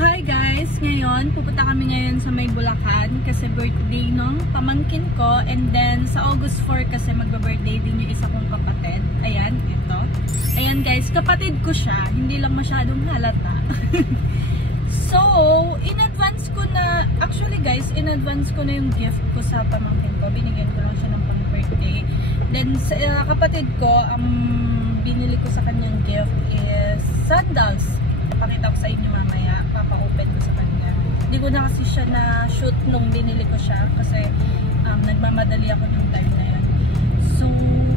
hi guys! Ngayon, pupunta kami ngayon sa may Bulacan kasi birthday nung pamangkin ko, and then sa August 4 kasi magba-birthday din yung isa kong kapatid. Ayan, ito. Ayan guys, kapatid ko siya. Hindi lang masyadong halata. So, in advance ko na, actually guys, in advance ko na yung gift ko sa pamangkin ko. Binigyan ko lang siya ng pang-birthday. Then sa kapatid ko, ang binili ko sa kanyang gift is sandals. Pakita ko sa inyo mamaya, papa-open ko sa kanya. Hindi ko na kasi siya na-shoot nung binili ko siya kasi nagmamadali ako yung time na yan. So,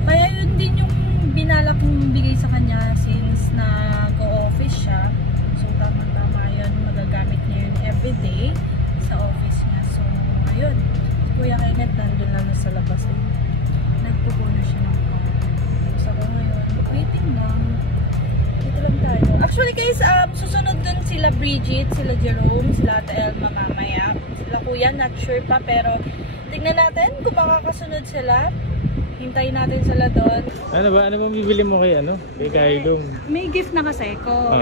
kaya yun din yung binalak kong bigay sa kanya since nag-o-office siya. So, tama-tama yun, magagamit niya yun everyday sa office niya. So, ayun. Kuya Kenneth, nandun lang sa labas. Nagpupo na siya ng so, ako ngayon, waiting lang. Dito lang tayo. Actually guys, susunod dun sila Bridget, sila Jerome, sila Ate Elma mamaya. Sila kuya, not sure pa, pero tignan natin kung makakasunod sila. Hintayin natin sila doon. Ano ba? Ano bang bibili mo kay ano? Kay Kailong? May gift na kasi ko.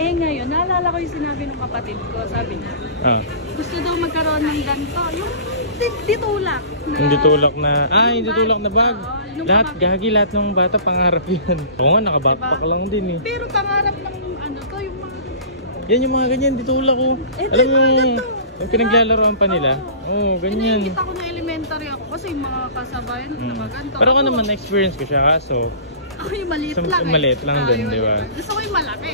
Eh ngayon, naalala ko yung sinabi ng kapatid ko, sabi niya. Gusto daw magkaroon ng ganito. Yung ditulak. Yung ditulak na, yung ditulak na bag. Lahat, gagi, lahat ng bata pangarap yan. Oo nga, nakabackpack lang din eh. Pero pangarap ng ano to, yung mga... Yan yung mga ganyan, ditulak ko. Alam mo yung pinaglalaroan pa nila? Oo, ganyan. Nakikita ko na elementary ako kasi yung mga kasabayan, nakaganto. Pero ako naman, na-experience ko siya kaso. Ako yung maliit lang eh. Maliit lang din, di ba? Gusto ko yung malaki.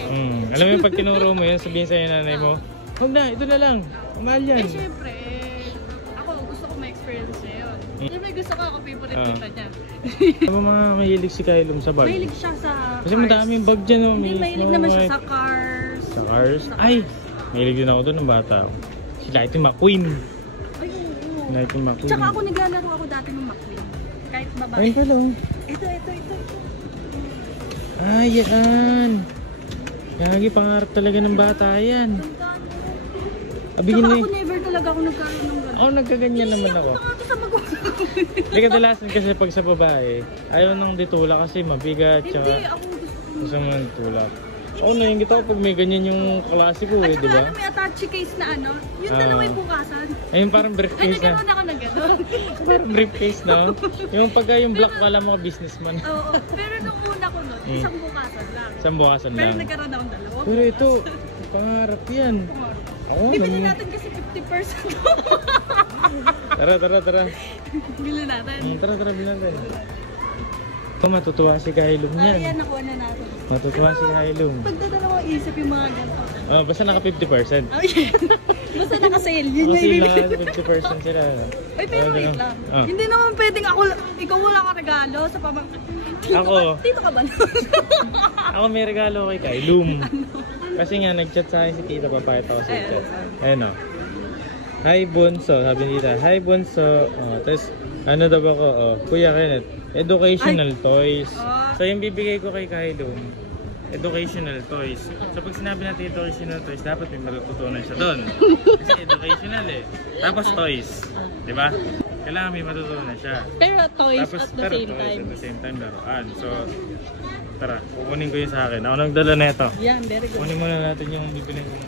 Alam mo yung pag tinuro mo yun, sabihin sa'yo nanay mo, huwag na, ito na lang. Mahal yan. Eh syempre, ako gusto ko ma-experience niya yun. Siyempre gusto ko ako favorite kita niya. Ano mga mahilig si Kailong sa bag? Mahilig siya sa cars. Kasi madaming bag dyan. Hindi, mahilig naman siya sa cars. Sa cars? Ay! Mahilig din ako doon ng bata. Si Lightning McQueen. Ay, oo. Lightning McQueen. Tsaka ako naglalaro ako dati ng McQueen. Kahit babae. Ayun ka lang. Ito. Ay, yan. Gagi, pangarap talaga ng bata yan. Tsaka ako never talaga ako nagkaroon ng gano'n. Ako nagkaganyan naman ako. Hindi kadalasan kasi pag sa babae, ayaw nang ditulak kasi mabigat. Hindi, ako gusto mo ng tulak. Oo, naingit ako pag may ganyan yung klase ko eh, di ba? At saka may attache case na ano, yung dalawa yung bukasan. Ayun, parang briefcase na. Ay, nagkaroon ako ng gano'n. Parang briefcase na. Yung pagka yung black, kala mo businessman. Oo, pero nung una ko nun, isang bukasan lang. Isang bukasan lang. Pero nagkaroon akong dalawa. Pero ito, pangarap yan. Bibili natin kasi 50%. Tara. Bili natin. Tara, bili natin. Matutuwa si Kailong yan. Ayan, nakuha na natin. Matutuwa si Kailong. Pagdadalawa isip yung mga ganito. Basta naka 50%. Basta naka-sale. Yun yung ibig. 50% sila. Ay, pero wait lang. Hindi naman pwedeng ikaw wala ka regalo sa pamangkin. Ako? Dito ka ba? Ako may regalo kay Kailong. Kasi nga, nag-chat sa akin si Tita, papakita ko sa chat. Ayun o. Hi Bunso, sabi nila. Hi Bunso. Tapos, ano daw ako? Kuya Kenneth, educational toys. So, yung bibigay ko kay Kailong, educational toys. So, pag sinabi natin educational toys, dapat may matututunan siya doon. Kasi educational eh. Tapos toys. Diba? Kailangan may matutunan siya. Pero toys tapos, at the same time laruan. So, tara, kukunin ko yun sa akin. Ako nagdala na ito. Yan, very good. Kunin muna natin yung bibili kong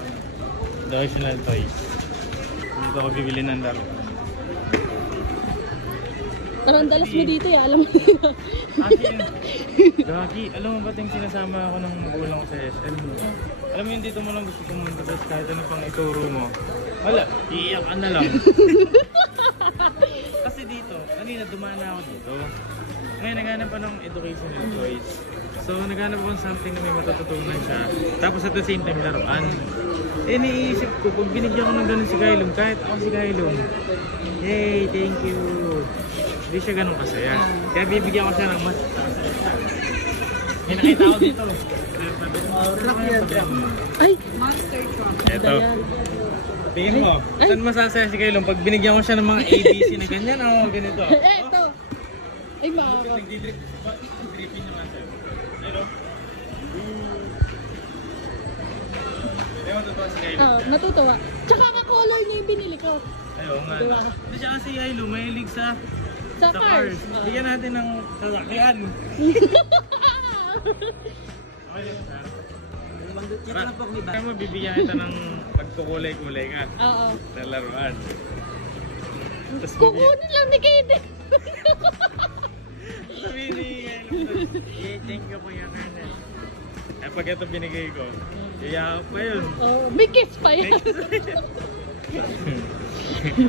educational toys. Dito ako bibili ng laro. Parang dalas mo dito eh, alam mo. Gagi, alam mo ba't yung sinasama ako ng magulang ko sa SM? Alam mo yung dito mo lang gusto pumunta tapos kahit ano pang ituro mo. Wala, iiyak ka na lang. Kasi dito, kanina dumaan na ako dito. Ngayon naghanap pa ng educational toys. So naghanap ako ng something na may matututunan siya. Tapos at the same time laruan. Eh niisip ko, kung binigyan ko ng ganun si Kailong, kahit ako si Kailong, yay, thank you. Hindi siya ganun kasaya. Kaya bibigyan ko siya ng mas. May nakita ko dito. Ay! Monster truck. Eto. Tingin mo, saan masasaya si Kailong pag binigyan ko siya ng mga ABC na ganyan o ganito? Eto! Ay, maro. Nagdi-dripping naman sa'yo. Pero, matutuwa si Kailong. Natutuwa. Tsaka ka-color niya yung binili ko. Ayaw nga. Hindi siya kasi Kailong, mahilig sa cars. Bigyan natin ng sasakyan. Okay, kaya mo bibigyan kita ng magkukulay-kulay ka. Oo. Sa laruan. Tapos Kukunin lang ni Katie. sabihin ni thank you Kuya Kernel. Eh pag ito binigay ko, iyak pa yun. Oh, may kiss pa yan.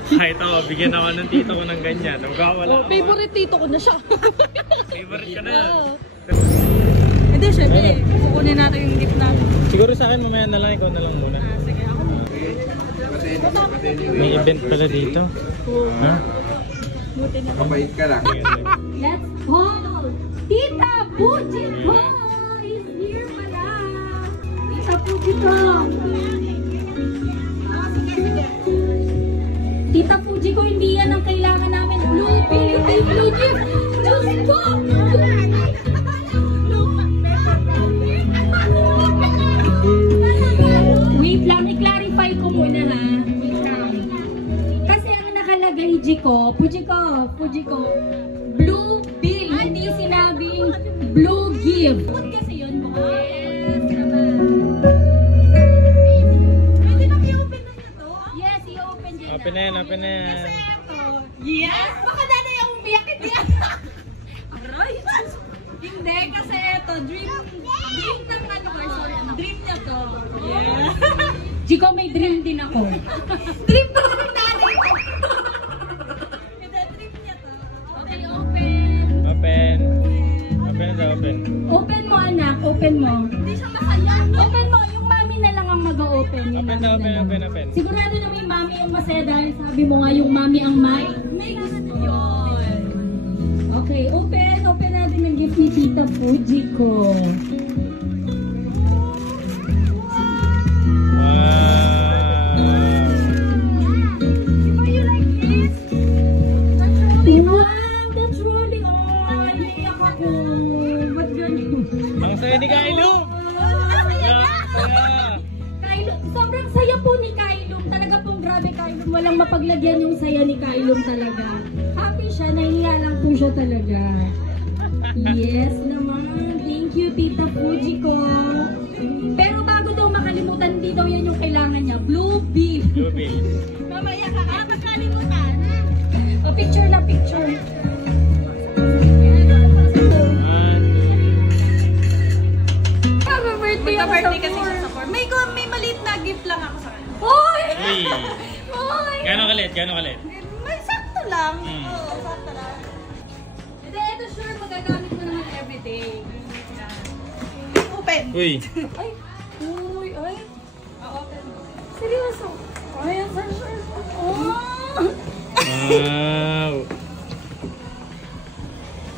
Kahit ako, bigyan ako ng tito ko ng ganyan. Magkawala ako. Favorite tito ko na siya. Favorite ka na yun. Hindi, syempre. Kukunin natin yung gift natin. Siguro sa akin, mamaya na lang. Ikaw na lang muna. Sige, ako muna. May event pala dito. Ha? Buti na. Mabait ka lang. Let's call Tita Fujiko is here pala. Tita Fujiko. Tita Fujiko, hindi yan ang kailangan namin. Blue Bill, Blue Bill. Diyos ko! Wait lang, i-clarify ko muna ha. Wait lang. Kasi ang nakalagay, Fujiko, Blue Bill, hindi sinabing Blue Give. Food kasi yun, boy. Yes, naman. Pwede nang i-open na niya to? Yes, i-open din na. Open na yan, open na yan. Yes! Baka na yung umiyak niya. Aray! Hindi, kasi ito, dream ng ano ko, sorry, dream niya to. Yeah. Jiko, may dream din ako. Dream ko rin nanay ko. Hindi, dream niya to. Okay, open. Open. Open na, open. Open mo, anak. Open mo. Hindi siya masaya. Open mo. Yung mami na lang ang mag-open. Yung Open mami na, open, lang. open, open. Sigurado na yung mami ang masaya dahil sabi mo nga yung mami ang may gusto yun. Okay, open. Open natin yung gift ni Tita Fujiko. Wow, that's really all. Naiyak ako. Ba't ganun? Ang saya ni Kailum! Kailum, sobrang saya po ni Kailum. Talaga pong grabe Kailum. Walang mapaglagyan yung saya ni Kailum talaga. Happy siya, nahiya lang po siya talaga. Yes naman. Thank you, Tita Fujiko. Pero bago daw makalimutan, hindi daw yan yung kailangan niya. Blue Bill. Ruby. Mamaya ka, makalimutan. O, picture na picture. Happy birthday ako Magka-birthday kasi sa siya sa 4. 4. May maliit na gift lang ako sa kanya. Hoy! Uy! Hoy! Gano'ng kalit? Gano'ng kalit? May sakto lang. Hmm. Oo, sakto lang. Hindi, ito sure magagamit mo naman everyday. Open. Uy! Ay! Uy! Ay! Seryoso? Ay, ang sure. Oh! Wow!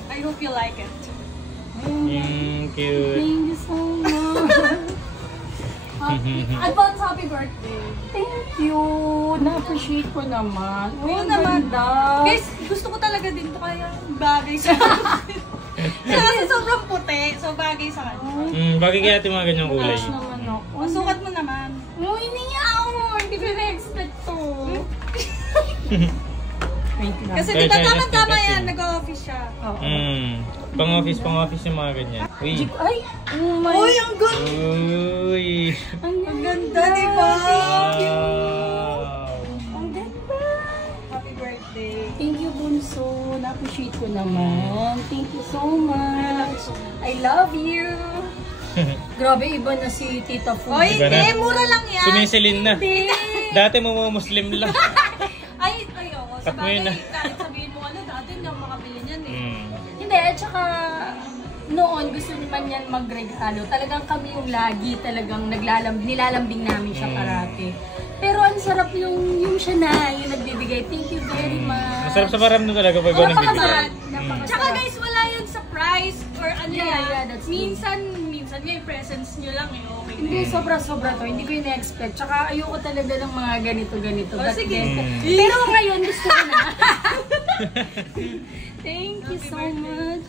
I hope you like it. Cute. Thank you so much. Advance happy birthday. Thank you. Na-appreciate ko naman. Oo naman. Ganda. Guys, gusto ko talaga din to kaya bagay sa akin. Kasi sobrang puti, so bagay sa kanya. Bakit kaya ito mga ganyang kulay? Touch naman ako. Ang sukat mo naman. Uy, niya ako. Hindi ko na-expect to. Wait lang. Kasi Sorry, di ba sorry, tama-tama testing, yan, testing. nag-office siya. Pang-office yung mga ganyan. Uy! Ay! Oh my. Uy, ang ganda! Uy! Ang ganda, di ba? Wow! Ang ganda. Happy birthday. Thank you, Bunso. Na-appreciate ko naman. Thank you so much. I love you. Grabe, iba na si Tita Fu. Oy, Diba na? mura lang yan. Sumisilin na. Hindi. Dati mo Muslim lang. Ay, oo. Sa Cut mo yun, bagay, ah. kahit sabihin mo, ano, dati hindi ako makabili niyan eh. Hindi, at saka noon gusto naman yan magregalo. Talagang kami yung lagi talagang nilalambing namin siya parati. Pero ang sarap yung siya na, yung nagbibigay. Thank you very much. Masarap sa paramdam talaga pag ikaw nagbibigay. Napakasarap. Tsaka guys, wala yun sa price or ano Yeah, that's true. minsan nga yung presence nyo lang eh, okay. Hindi, sobra-sobra to. Hindi ko yung na-expect. Tsaka ayoko talaga ng mga ganito-ganito. Oh, But sige. then, pero ngayon gusto ko na. Thank you so much.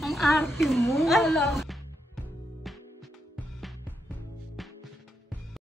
Ang arte mo. Ala.